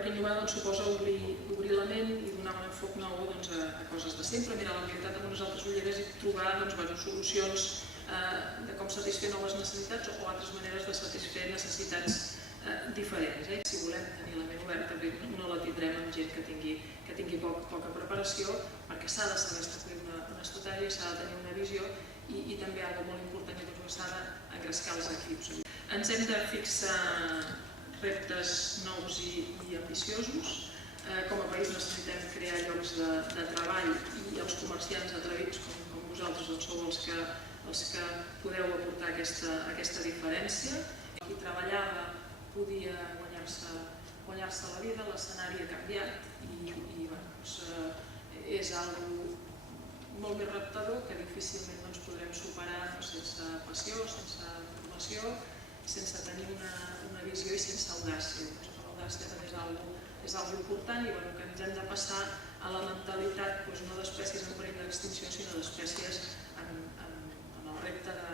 perquè innovar suposa obrir la ment i donar un enfoc nou a coses de sempre, mirar la realitat amb unes altres ulleres i trobar solucions de com satisfer noves necessitats o altres maneres de satisfer necessitats diferents. Si volem tenir la ment oberta no la tindrem amb gent que tingui poca preparació, perquè s'ha de saber establir una estratègia, s'ha de tenir una visió i també algo molt important que s'ha d'engrescar els equips. Ens hem de fixar reptes nous i ambiciosos. Com a país necessitem crear llocs de treball i els comerciants atrevits com vosaltres sou els que podeu aportar aquesta diferència. Qui treballava podia guanyar-se la vida, l'escenari ha canviat i és algo molt més reptador que difícilment podrem superar sense passió, sense formació, sense tenir una visió i sense audàcia. L'audàcia també és algo important i que ens hem de passar a la mentalitat no d'espècies en perill d'extinció, sinó d'espècies amb el repte de